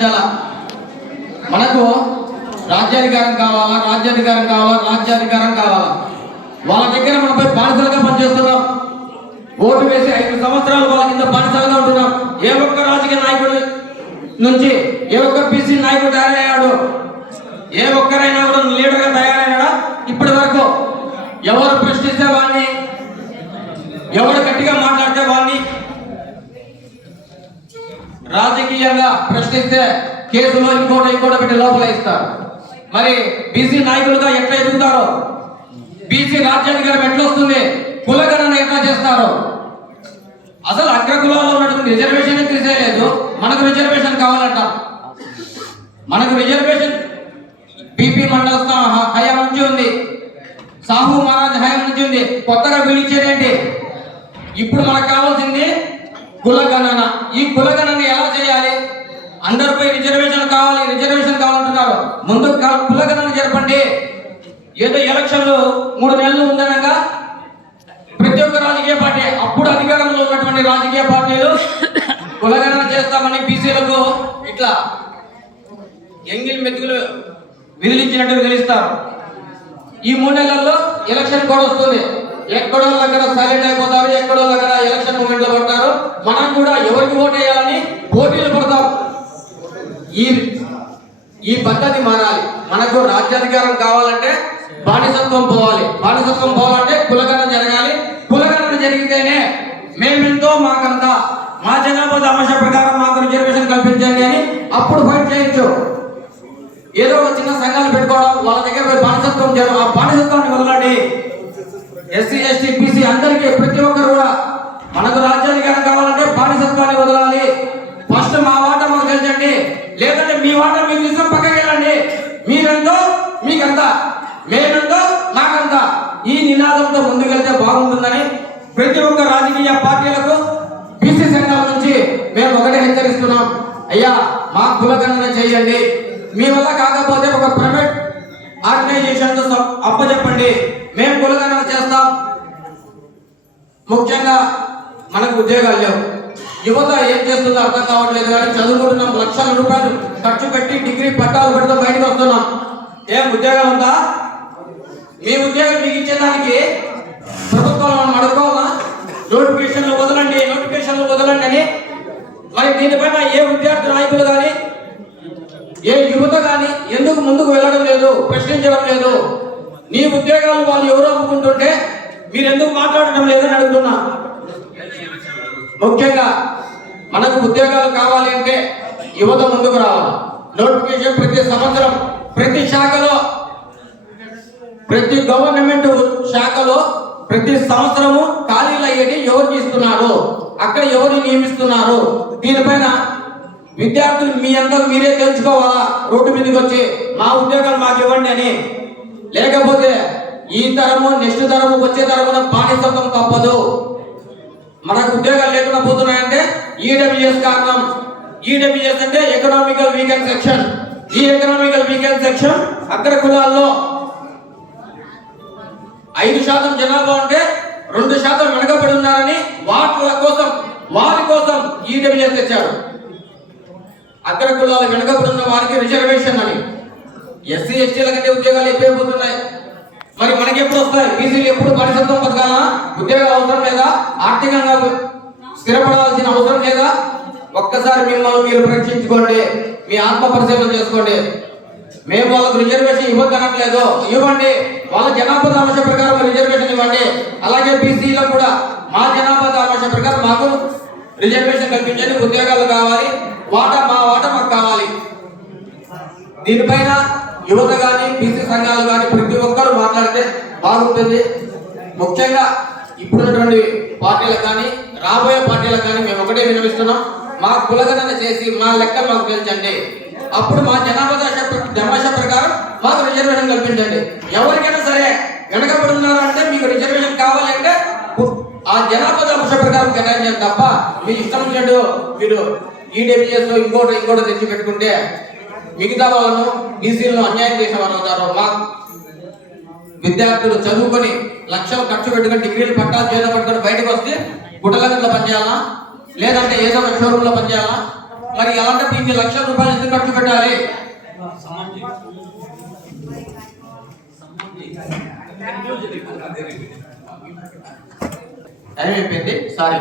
ఆలోచించాలా. మనకు రాజ్యాధికారం కావాలా, రాజ్యాధికారం కావాలా, రాజ్యాధికారం కావాలా. వాళ్ళ దగ్గర మనపై బానిసలుగా పనిచేస్తున్నాం. ఓటు వేసి 5 సంవత్సరాలు వాళ్ళ కింద బానిసలుగా ఉంటున్నాం. ఏ ఒక్క రాజకీయ నాయకుడి నుంచి ఏ ఒక్క బీసీ నాయకుడు తయారయ్యాడు? ఏ ఒక్కరైనా కూడా లీడర్గా తయారైనాడా? ఇప్పటి వరకు ఎవరు ప్రశ్నిస్తే వాడిని, ఎవరు గట్టిగా మాట్లాడితే వాడిని, రాజకీయంగా ప్రశ్నిస్తే కేసులో ఇంకోటి పెట్టి లోపల ఇస్తారు. మరి బీసీ నాయకులుగా ఎట్లా ఎదుగుతారో, బీసీ రాజ్యాధికారం ఎట్లా వస్తుంది, కులగణన ఎట్లా చేస్తారో. అసలు అగ్రకులాల్లో ఉన్నటువంటి రిజర్వేషన్ తీసేయలేదు. మనకు రిజర్వేషన్ కావాలంట. మనకు రిజర్వేషన్ బీపీ మండల హయాం నుంచి ఉంది, సాహు మహారాజ్ హయాం నుంచి ఉంది. కొత్తగా పిలిచేదేంటి? ఇప్పుడు మనకు కావాల్సింది కులగణన. ఈ కులగణన ఎలా చేయాలి? అందరిపై రిజర్వేషన్ కావాలంటున్నారు. ముందు కులగణన జరపండి. ఏదో ఎలక్షన్లు 3 నెలలు ఉందనగా ప్రతి ఒక్క రాజకీయ పార్టీ, అప్పుడు అధికారంలో ఉన్నటువంటి రాజకీయ పార్టీలు కులగణన చేస్తామని బీసీలకు ఇట్లా ఎంగిల్ మెతుకులు విధిలించినట్టు విధిలిస్తారు. ఈ 3 నెలల్లో ఎలక్షన్ కూడా వస్తుంది. ఎక్కడో దగ్గర సైలెంట్ అయిపోతారు, ఎక్కడో దగ్గర ఎలక్షన్ మూమెంట్ లో పడతారు. మనం కూడా ఎవరికి ఓటు వేయాలని పోటీలు పడతాం. ఈ పద్ధతి మారాలి. మనకు రాజ్యాధికారం కావాలంటే బానిసత్వం పోవాలి. బానిసత్వం పోవాలంటే కులగణన జరగాలి. కులగణన జరిగితేనే మేమెంతో మాకంతా, మా జనాభా దామాషా ప్రకారం మాకు రిజర్వేషన్ కల్పించండి అని అప్పుడు ఫైట్ చేయొచ్చు. ఏదో ఒక చిన్న సంఘాలు పెట్టుకోవడం, వాళ్ళ దగ్గర పోయి బానిసత్వం ఆ బానిసత్వాన్ని వదలండి. ఎస్సీ ఎస్టీ బీసీ అందరికీ, ప్రతి ఒక్కరు కూడా మనకు రాజ్యాధికారం కావాలంటే బానిసత్వాన్ని వదలాలి. ఫస్ట్ మా వాటా మాకు తెలిసండి, లేదంటే మీ వాటా మీకు ఇష్టం పక్కకి వెళ్ళండి. మీరెంతో మీకంతా, మేమెంతో మాకంతా. ఈ నినాదంతో ముందుకెళ్తే బాగుంటుందని ప్రతి ఒక్క రాజకీయ పార్టీలకు, బీసీ సంఘాల నుంచి మేము ఒకటే హెచ్చరిస్తున్నాం. అయ్యా, మా కులగణన చేయండి. మీ వల్ల కాకపోతే ఒక ప్రైవేట్ ఆర్గనైజేషన్ అప్పచెప్పండి, మేము కులగణన చేస్తాం. ముఖ్యంగా మనకు ఉద్యోగాలు లేవు. యువత ఏం చేస్తుందో అర్థం కావట్లేదు. కానీ చదువుకుంటున్నాం, లక్షల రూపాయలు ఖర్చు పెట్టి డిగ్రీ పట్టాలు పెడుతూ బయటకు వస్తున్నాం. ఏం ఉద్యోగం ఉందా? మీ ఉద్యోగం మీకు ఇచ్చేదానికి ప్రభుత్వం మనం అడుగుకోవాలా? నోటిఫికేషన్లు వదలండి అని. మరి దీనిపైన ఏ విద్యార్థి నాయకులు కానీ, ఏ యువత కానీ ఎందుకు ముందుకు వెళ్ళడం లేదు, ప్రశ్నించడం లేదు? నీ ఉద్యోగాలు వాళ్ళు ఎవరు అమ్ముకుంటుంటే మీరు ఎందుకు మాట్లాడడం లేదని అడుగుతున్నా. ముఖ్యంగా మనకు ఉద్యోగాలు కావాలి అంటే యువత ముందుకు రావాలి. నోటిఫికేషన్ ప్రతి సంవత్సరం, ప్రతి శాఖలో, ప్రతి గవర్నమెంట్ శాఖలో ప్రతి సంవత్సరము ఖాళీలు అయ్యేది ఎవరికి ఇస్తున్నారు, అక్కడ ఎవరిని నియమిస్తున్నారు, దీనిపైన విద్యార్థులు మీ అందరూ మీరే తెలుసుకోవాలా. రోడ్డు మీదకి వచ్చి మా ఉద్యోగాలు మాకు ఇవ్వండి అని. లేకపోతే ఈ తరము, నెక్స్ట్ తరము, వచ్చే తరమున బానిసత్వం తప్పదు. మనకు ఉద్యోగాలు లేకుండా పోతున్నాయంటే ఈడబ్ల్యూఎస్ కారణం. ఈడబ్ల్యూఎస్ అంటే ఎకనామికల్ వీకెండ్ సెక్షన్. ఈ ఎకనామికల్ వీకెండ్ సెక్షన్ అగ్ర కులాల్లో 5% జనాభా ఉంటే 2% వెనకబడి ఉన్నారని వారి కోసం ఈడబ్ల్యూఎస్ తెచ్చాడు. అగ్ర కులాలు వెనకబడి ఉన్న వారికి రిజర్వేషన్ అని. ఎస్సీ ఎస్టీల కంటే ఉద్యోగాలు ఎక్కువైపోతున్నాయి. మరి మనకి ఎప్పుడు వస్తాయి? బీసీలు ఎప్పుడు బానిసత్వం బతకాలా? ఉద్యోగాలు అవసరం లేదా? ఆర్థికంగా స్థిరపడాల్సిన అవసరం లేదా? ఒక్కసారి మిమ్మల్ని మీరు పరీక్షించుకోండి, మీ ఆత్మ పరిశీలన చేసుకోండి. మేము వాళ్ళకు రిజర్వేషన్ ఇవ్వద్దనట్లేదు, ఇవ్వండి. వాళ్ళ జనాభా దామాషా ప్రకారం రిజర్వేషన్ ఇవ్వండి. అలాగే బీసీలో కూడా మా జనాభా దామాషా ప్రకారం మాకు రిజర్వేషన్ కల్పించండి. ఉద్యోగాలు కావాలి, మా వాటా మాకు కావాలి. దీనిపైన యువత కానీ, బీసీ సంఘాలు కానీ ప్రతి ఒక్కరు మాట్లాడితే బాగుంటుంది. ముఖ్యంగా ఇప్పుడున్నటువంటి పార్టీలకు కానీ, రాబోయే పార్టీలకు కానీ మేము ఒకటే విన్నవిస్తున్నాం. మా కులగణన చేసి మా లెక్కలు మాకు పెంచండి. అప్పుడు మా జనాభా ప్రకారం మాకు రిజర్వేషన్ కల్పించండి. ఎవరికైనా సరే వెనకబడి ఉన్నారంటే మీకు రిజర్వేషన్ కావాలి అంటే ఆ జనాభా దామాషా ప్రకారం కేటాయించండి తప్ప మీ ఇష్టం వచ్చినట్టు మీరు ఈడబ్ల్యూఎస్ ఇంకోటి తెచ్చి పెట్టుకుంటే మిగతా వాళ్ళను, బీసీలను అన్యాయం చేసే వారు అవుతారు. మా విద్యార్థులు చదువుకొని లక్షలు ఖర్చు పెట్టుకుని డిగ్రీలు పట్టాలు చేత పట్టుకొని బయటకు వస్తే గుడ్డల గట్ల పనిచేయాలా, లేదంటే ఏదో ఒక షోరూమ్ లో పనిచేయాలా? మరి అలాంటప్పుడు ఇన్ని లక్షల రూపాయలు ఎందుకు ఖర్చు పెట్టాలి? టైం అయిపోయింది, సారీ.